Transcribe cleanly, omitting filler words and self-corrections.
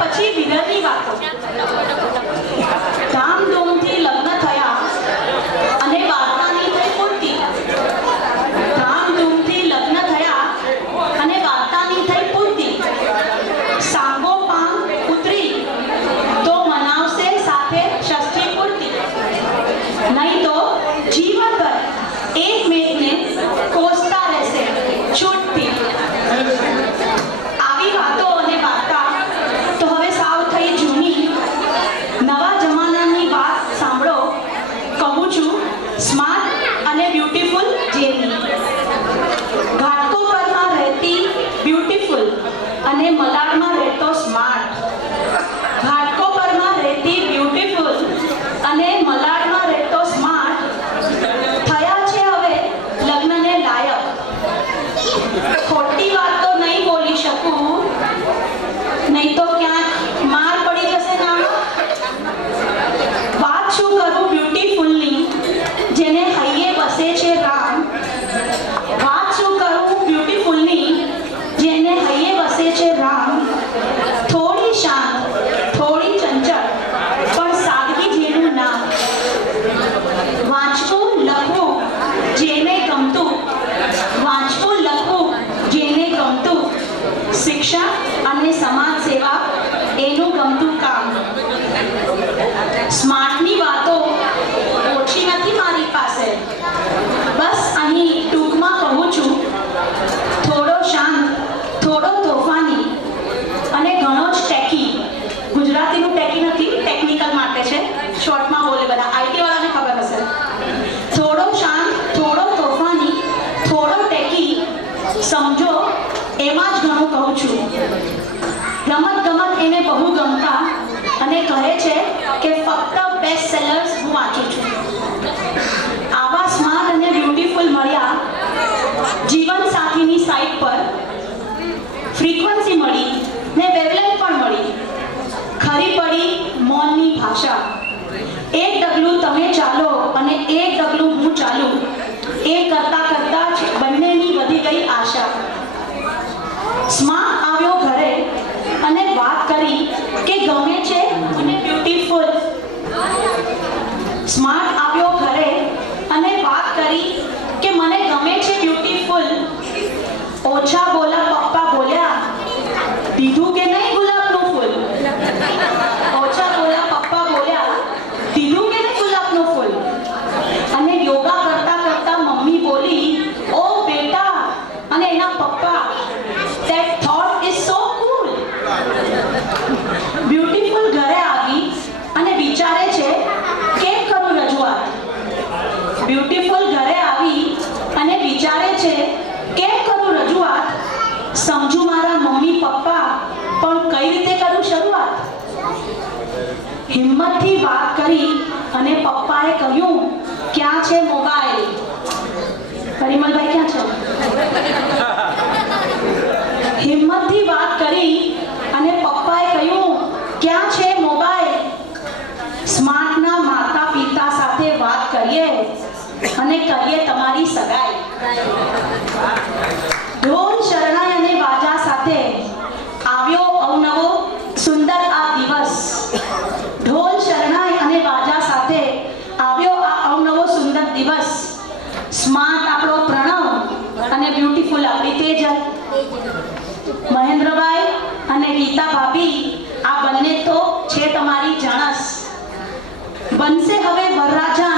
પછી વિરહની વાતો. ધામધૂમથી લગ્ન થયા અને વાર્તાની થઈ પૂર્તિ. ધામધૂમથી લગ્ન થયા અને વાર્તાની થઈ પૂર્તિ. સાંગોપાંગ ઉતરી તો મનાવશે સાથે ષષ્ઠી પૂર્તિ. નહીં તો જીવનભર એકમેકને કોસતા રહેશે છૂટથી. આવી વાતો અને વાર્તા તો હવે સાવ થઈ જૂની. નવા જમાનાની વાત સાંભળો. કહું છું સ્માર્ટ અને બ્યુટીફુલ જેની. ઘાટકોપરમાં રહેતી બ્યુટીફુલ અને મલાડમાં રહેતો સ્માર્ટ. ઘાટકોપરમાં રહેતી બ્યુટીફુલ અને મલાડમાં રહેતો સ્માર્ટ થયા છે હવે લગ્નને લાયક. ખોટી વાત તો નહીં બોલી શકું, નહીં તો ક્યાંક માર પડી જશે ના. વાત શું કરું બ્યુટીફુલની, જેને હૈયે બસે છે રામ. વાત શું કરું બ્યુટીફુલની, જેને હૈયે બસે છે રામ. થોડી શાંત, થોડી ચંચળ, પણ સાદગી જેનું નામ. વાંચવું લખવું જેને ગમતું, વાંચવું લખવું જેને ગમતું. શિક્ષણ અને સમાજ સેવા એનું ગમતું કામ. સ્માર્ટની વાતો ઓછી નથી મારી પાસે. બસ અહીં ટૂંકમાં કહું છું, થોડો શાંત, થોડો તોફાની અને ઘણો જ ટેકી. ગુજરાતીનું ટેકી નથી, ટેકનિકલ માટે છે. શોર્ટમાં બોલે બધા, આઈટી વાળાને ખબર હશે. થોડો શાંત, થોડો તોફાની, થોડો ટેકી, સમજો એમાં જ ઘણું કહું છું. રમત ગમત એને બહુ ગમતા અને કહે છે કે ફક્ત બેસ્ટ સેલર્સ હું વાંચું છું. આવા સ્માર્ટ અને બ્યુટીફુલ મળ્યા જીવન સાથીની સાઇટ પર. ફ્રીક્વન્સી મળી ને વેવલેન્થ પણ મળી. ખરી પડી મૌનની ભાષા. એક ડગલું તમે ચાલો અને એક ડગલું હું ચાલું, એ કરતા કરતા જ બંનેની વધી ગઈ આશા. સ્માર્ટ આવ્યો ઘરે અને વાત કરી કે ગમે છે મને બ્યુટીફુલ. સ્માર્ટ આવ્યો ઘરે અને વાત કરી કે મને ગમે છે બ્યુટીફુલ. ઓછા બોલા પપ્પા બોલ્યા, દીધું કે નહીં ગુલાબનું ફૂલ. ઓછા બોલા પપ્પા બોલ્યા, દીધું કે નહીં ગુલાબનું ફૂલ. અને યોગા કરતા કરતા મમ્મી બોલી, ઓ બેટા, અને એના પપ્પા, that thought is so cool. Beautiful ઘરે આવી અને વિચારે છે કેમ કરું રજૂઆત. બ્યુટીફુલ ઘરે આવી અને વિચારે છે કેમ કરું રજૂઆત. સમજુ મારા મમ્મી પપ્પા, પણ કઈ રીતે કરું શરૂઆત. હિંમતથી વાત કરી અને પપ્પાએ કહ્યું, ક્યાં છે મોબાઈલ. પરિમલભાઈ ક્યાં છો? હિંમતથી વાત કરી અને પપ્પાએ કહ્યું, ક્યાં છે મોબાઈલ. સ્માર્ટના માતા પિતા સાથે વાત કરીએ અને કરીએ તમારી સગાઈ. ઢોલ શરણાઈ અને વાજા સાથે આવ્યો અવનવો સુંદર આ દિવસ. ઢોલ શરણાઈ અને વાજા સાથે આવ્યો આ અવનવો સુંદર દિવસ. સ્માર્ટ આપણો પ્રણવ અને બ્યુટીફુલ આપણી તેજલ. મહેન્દ્રભાઈ અને રીતા ભાભી, આ બંને તો છે તમારી જણસ. બનશે હવે વરરાજા